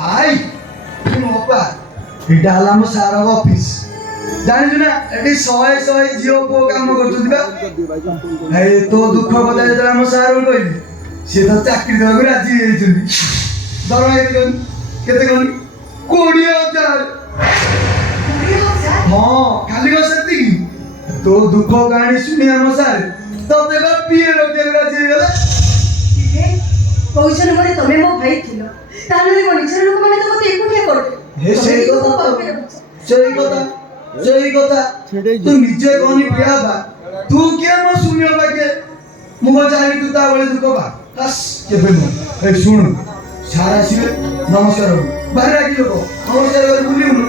Ay, apa? Di dalam sarang office. ଜାଣିଛୁ ନା ଏଠି ଶହେ ଶହେ ଝିଅ ପୁଅ କାମ କରୁଛନ୍ତି ବା। ଏଇ ତୋ ଦୁଃଖ କଥା ଯେତେବେଳେ ଆମ ସାର୍ଙ୍କୁ କହିଲି ସିଏ ତ ଚାକିରି ଦେବାକୁ ରାଜି ହେଇଯାଇଛନ୍ତି। ଦରମା କେତେ କହନି? 20,000। ହଁ, ଖାଲି କଣ ସେତିକି? ତୋ ଦୁଃଖ କାହାଣୀ ଶୁଣି ଆମ ସାର୍ ତତେ ବା ପିଏ ରଖିବାକୁ ରାଜି ହେଇଗଲା। କହୁଛନ୍ତି ବୋଧେ ତମେ ମୋ ଭାଇ ଥିଲ, ତାହେଲେ ମୋ ନିଜର ଲୋକମାନେ ତ ମତେ ଏକୁଟିଆ କରିବେ। ସେଇ କଥା ତୁ ନିଜେ କହନି ପ୍ରିୟା ବା, ତୁ କିଏ ମୋ ଶୂନ୍ୟ ପାଖେ? ମୁଁ କଣ ଚାହିଁବି ତୁ ତା ଭଳି ଦୁଃଖ ବା? କେବେ ନୁହଁ। ଏଇ ଶୁଣୁ, ସାର୍ ଆସିବେ, ନମସ୍କାର ହବୁ। ବାହାରେ ରାଗି ଲୋକ ନମସ୍କାର କରି ବୁଲିବୁନୁ।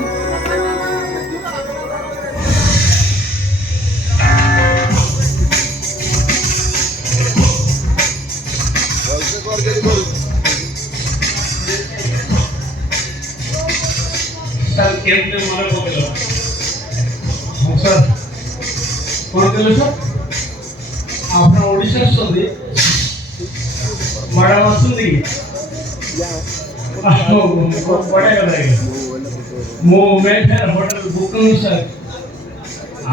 ସାର୍ କେମିତି ମନେ ପକେଇଲ? ହଁ ସାର୍, କ'ଣ କହିଲେ ସାର୍? ଆପଣ ଓଡ଼ିଶା ଆସୁଛନ୍ତି? ମ୍ୟାଡ଼ାମ୍ ଆସୁଛନ୍ତି କି? ବଢ଼ିଆ କଥା ଆଜ୍ଞା। ମୁଁ ମେଫେୟାର ହୋଟେଲ ବୁକ୍ କଲି ସାର୍।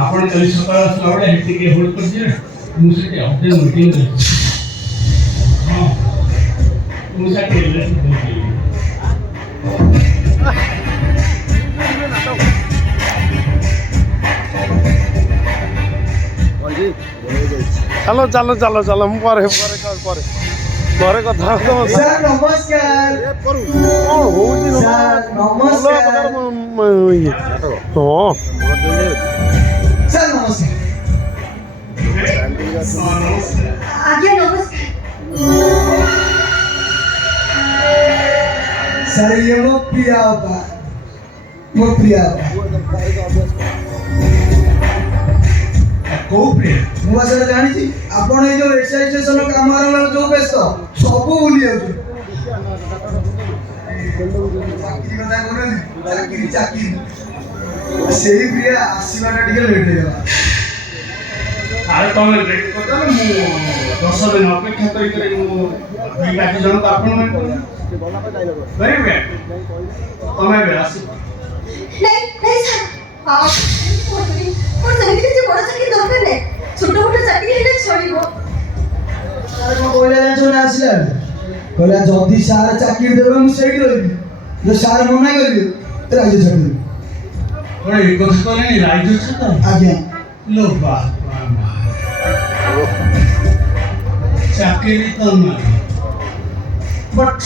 ଆପଣ କାଲି ସକାଳ ଆସିଲା ବେଳେ ଟିକେ ହୋଲ୍ଡ କରିଯିବେ, ମୁଁ ସେଠି ଅପଡେଟ୍ ମିଟିଂରେ ଅଛି। ହଁ, ମୁଁ ସେଠି ଲେଟ୍ କରିଥିଲି। ଚାଲ ଚାଲ ଚାଲ ଚାଲ ମୁଁ ପରେ କଥା ସାର୍ ନମସ୍କାର। କ'ଣ ହଉଛି ସାର୍ ନମସ୍କାର। ଇଏ ହଁ ସାର୍ ନମସ୍କାର। ଆଜ୍ଞା ନମସ୍କାର। ସାର୍ ଇଏ ମୋ ପ୍ରିୟା ଅପା, ମୋ ପ୍ରିୟା ଅପା। କୋଉ ପ୍ରିୟା? ମୁଁ ବା ସାର୍ ଜାଣିଛି ଆପଣ ଏଇ ଯୋଉ ଏକ୍ସାଇଜ ଷ୍ଟେସନ କାମ ଆରମ୍ଭ ଯୋଉ ବ୍ୟସ୍ତ ସବୁ ଭୁଲି ଯାଉଛନ୍ତି। ଚାକିରି କଥା କହୁନାହାନ୍ତି, ଚାକିରି ସେଇ ପ୍ରିୟା ଆସିବାଟା ଟିକେ ଲେଟ୍ ହେଇଗଲା। ଆରେ ତମେ ଲେଟ୍ କରିଦେଲେ ମୁଁ 10 ଦିନ ଅପେକ୍ଷା କରିକରି ମୁଁ ଦୁଇ ବାକି ଜଣକୁ ଆପଣଙ୍କୁ କରିବେ। ତମେ ଏବେ ଆସିବ। ନାଇଁ ନାଇଁ ସାର୍, ମୋର ସେମିତି କିଛି ବଡ଼ ଚାକିରି ଦରକାର ନାହିଁ। ଛୋଟ ମୋଟ ଚାକିରି ହେଲେ ଚଳିବ। ସାର୍ କଣ କହିଲା ଜାଣିଛ ନା ଆସିଲା କହିଲା ଯଦି ସାର୍ ଚାକିରି ଦେବେ ମୁଁ ସେଇଠି ରହିବି, ଯଦି ସାର୍ ମନା କରିବେ ରାଜ୍ୟ ଛାଡ଼ିଦେବି। କ'ଣ ଏ କଥା କହିଲେଣି? ରାଜ୍ୟ ଛାତ? ଆଜ୍ଞା। लो ବାପା ଚାକିରି ତ ନାହିଁ, ବଟ୍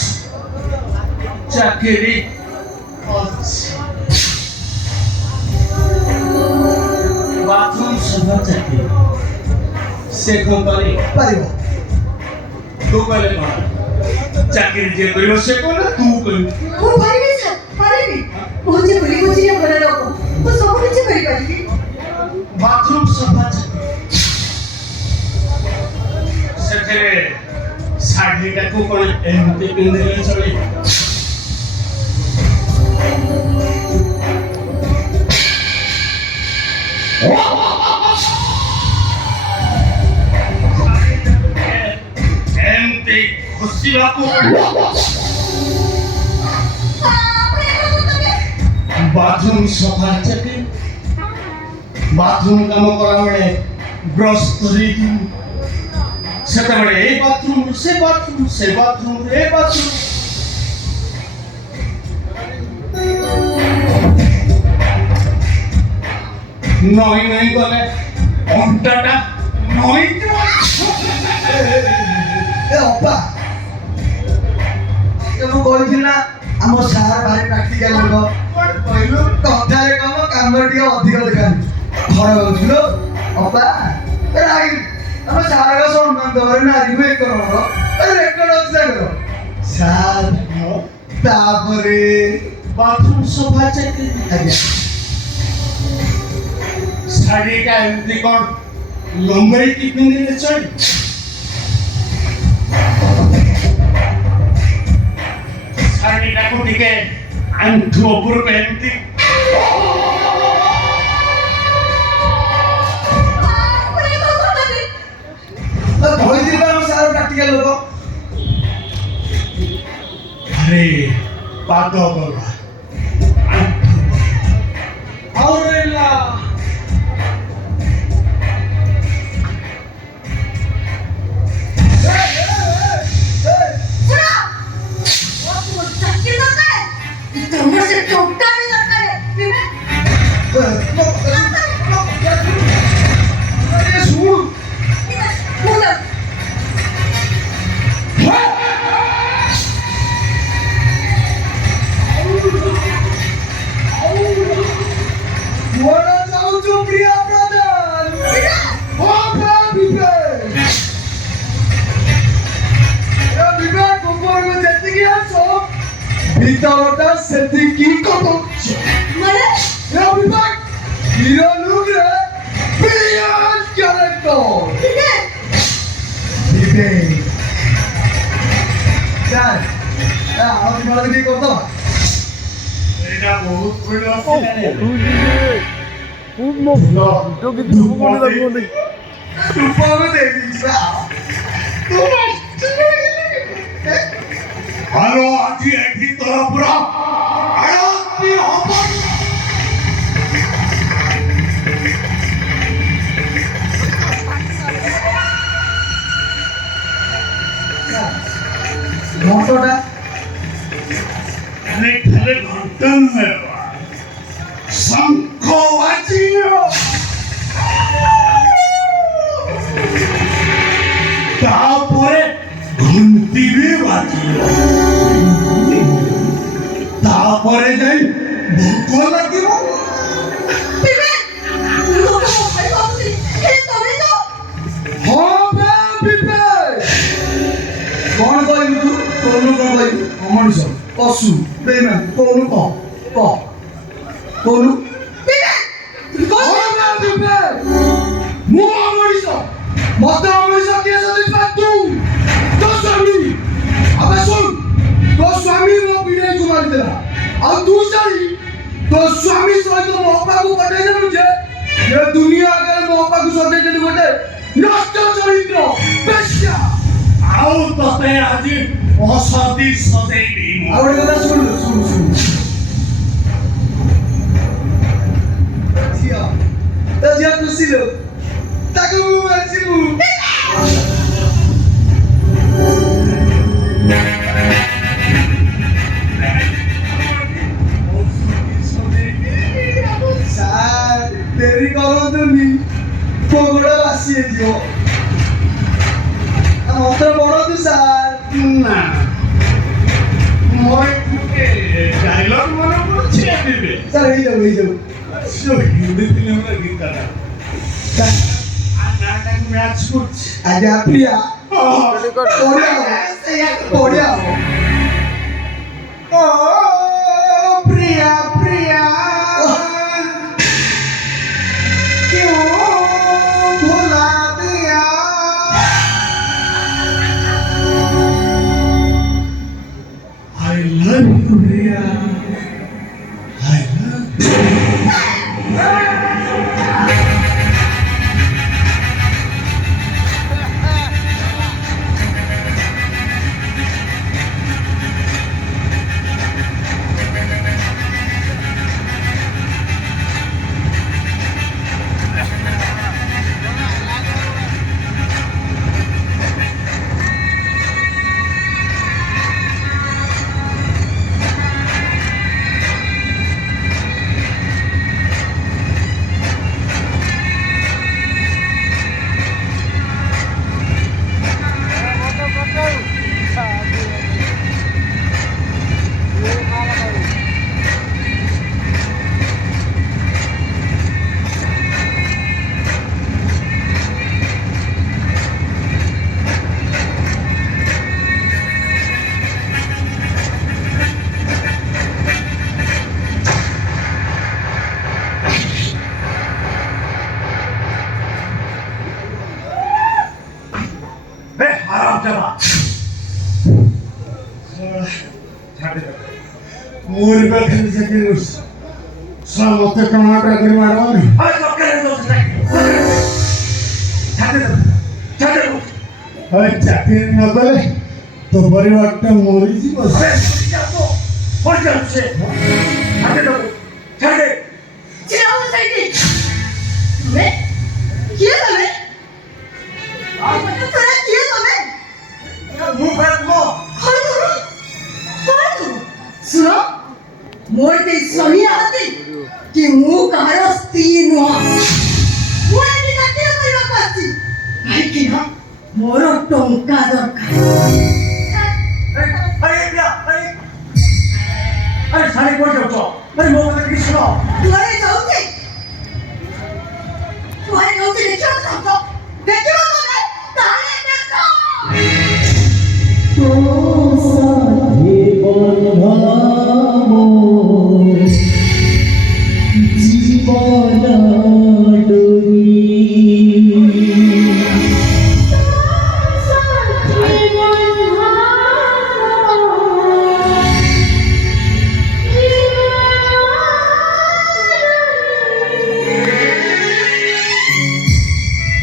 ଚାକିରି ଅଛି। ବାଥରୁମ୍ ସଫା ଚାକିରି ସେ କ'ଣ ପାରିବ। ତୁ କହିଲେ କ'ଣ? ଚାକିରି ଯିଏ କରିବ ସେ କ'ଣ ତୁ କହିବୁ? ମୁଁ ପାରିବି ସାର୍, ପାରିବି। ମୁଁ ଯେ ବୁଲି ବୁଝିଲେ ଭଲ ଲୋକ, ମୁଁ ସବୁ କିଛି କରିପାରିବି। ବାଥରୁମ୍ ସଫା ଚାକିରି ସେଥିରେ ଶାଢ଼ୀଟାକୁ କ'ଣ ଏମିତି ପିନ୍ଧିଲେ ଚଳିବ? ଏମିତି ଖସିବାକୁ ବାଥରୁମ୍ ସଫା ଚାକିରି, ବାଥରୁମ୍ କାମ କଲାବେଳେ ବ୍ରସ୍ ଧରିକି ସେତେବେଳେ ଏଇ ବାଥରୁମ୍ ସେ ବାଥରୁମ୍, ସେ ବାଥରୁମ୍ ଏ ବାଥରୁମ୍। ନଈ ନଈ ଗଲେ ଅଣ୍ଟାଟା ନଈ ଏ ଅପା, ମୁଁ କହିଥିଲି ନା ଆମ ସାର୍ ଭାରି ପ୍ରାକ୍ଟିକାଲ ଲୋକ। କହିଲୁ କଥାରେ କମ କାମରେ ଟିକେ ଅଧିକ ଦେଖାନ୍ତି। ଖରାପ ହଉଥିଲ ଅପା, ଆମ ସାର୍ ସମ୍ମାନ ଦେବରେ ନାରୀକୁ ଏକ ରେକର୍ଡ ଅଛି ତାଙ୍କର। ସାର୍ ତାପରେ ବାଥରୁମ୍ ସଫା ଚାକିରି, ଆଜ୍ଞା ଶାଢ଼ୀଟା ଏମିତି କ'ଣ ଲମ୍ବେଇକି ପିନ୍ଧିଲେ ଚଳିବ? ଶାଢ଼ୀଟାକୁ ଟିକେ ଆଣ୍ଠୁ ଉପରକୁ ଏମିତି କହିଥିଲି ଆମ ସାର୍ ପ୍ରାକ୍ଟିକାଲ ଲୋକ। ଆରେ ପାଦ ଗଲା ଆଉ ରହିଲା ଶୁଣ ମୋ ଚାକିରି ଦରକାର ତମର ସେ ଟଙ୍କା ବି ଦରକାର ଶୁଣୁ ଠିକ ଅଛି ମୁଁ ଯାଉଛି କୁଆଡ଼େ ଯାଉଛୁ ପ୍ରିୟା ପ୍ରଧାନ? ବିବେକ ଉପରକୁ ଯେତିକି ଆସ ଭିତରଟା ସେତିକି କଟୁଛି। ମାନେ ବିବେକ ହିରୋ ଲୁକରେ ବିଲିୟନ କ୍ୟାରେକ୍ଟର ବିବେକ ଚାଲ ଆଳତି ଫାଳତି ଟିକେ କରିଦବା। ଏଇଟା ବହୁତ ଭିଡ଼ খুব ভিডিও কিছু মনে রাখবো না ଉପରକୁ ଦେଇଦେଇଛି ଆଲୋ ଆଜି ଏଠି ତୋର ପୁରା ଆଳତି ହବ ଘଣ୍ଟଟା ଖାଲି ଖାଲି ଘଣ୍ଟନ ହେବା ଶଙ୍ଖ ବାଜିବ ତାପରେ ଘଣ୍ଟି ବି ବାଜିବ ତାପରେ ଯାଇ ଭୋକ ଲାଗିବ ହଁ ବେ ବିବେକ କଣ କହିଲୁ ତୁ କହୁନୁ କଣ କହିଲୁ ଅମଣିଷ ପଶୁ ବେଇମାନ କହୁନୁ କହ କହୁନୁ ହଁ ବେ ବିବେକ ମୁଁ ଅମଣିଷ ମତେ ଅମଣିଷ କିଏ ଯଦି ତୁ ତୋ ସ୍ୱାମୀ ଆବେ ଶୁଣ ତୋ ସ୍ୱାମୀ ମୋ ପିଲାକୁ ମାରିଦେଲା ଆଉ ତୁ ଯାଇ ତୋ ସ୍ୱାମୀ ସହିତ ମୋ ଅପାକୁ ପଠେଇଦେଲୁ ଯେ ଏ ଦୁନିଆ ଆଗରେ ମୋ ଅପାକୁ ସଜେଇଦେଲୁ ଗୋଟେ ନଷ୍ଟ ଚରିତ୍ର ବେଶ୍ୟା। ଆଉ ତତେ ଆଜି ଅସତି ସଜେଇବି ମୁଁ ଆଉ ଗୋଟେ କଥା ଶୁଣ ଝିଅ ତ ଝିଅ ଖୁସି ଲୋ ତାକୁ ଆସିବୁ ସାର୍ ଡେରି କରନ୍ତୁନି ପୋଗଡ଼ ବାସି ହେଇଯିବ ମନ୍ତ୍ର ପଢ଼ନ୍ତୁ ସାର୍ ନା ମୋର ଟିକେ ଡାଇଲଗ ମନେ ପଡୁଛି ଏବେ ସାର୍ ହେଇଯାଉ ଯୋଉ ହିନ୍ଦୀ ଫିଲ୍ମର ଗୀତଟା আর নাটাকে ম্যাচ করছে ଆଜ୍ଞା ପ୍ରିୟା ও ବଢ଼ିଆ ହବ প্রিয়া প্রিয়া क्यों भुला दिया I love you Priya I love you ಮೂರು ಬೇಕಂತ ಸೆಕೆಂಡ್ ಮತ್ತೆ ಟೊಮಾಟೊ ಹಾಕಿ ಮಾಡೋನು ଚାକିରି ନଦେଲେ ତୋ ପରିବାରଟା ମରିଯିବ পড়ে যাচ্ছে আগে দাও ছেড়ে চিরাও সাইডে তুমি কি হবে আমাকে তোরা কি হবে মুখ ফেরাত মো খড় ধরো শুনো মোর তে স্বামী আহাতি কি মু কাହାର স্ত্রী নୁହଁ ମୁଁ ଏଠି ଚାକିରି କରିବାକୁ ଆସିଛି କାହିଁକି ନା ମୋର ଟଙ୍କା ଦରକାର अरे क्या अरे सारे कोण जाऊ अरे मो କଥା କିଛି ଶୁଣ ତୁଆରେ ଯାଉଛି ଦେଖିବାକୁ ଚାହୁଁଛ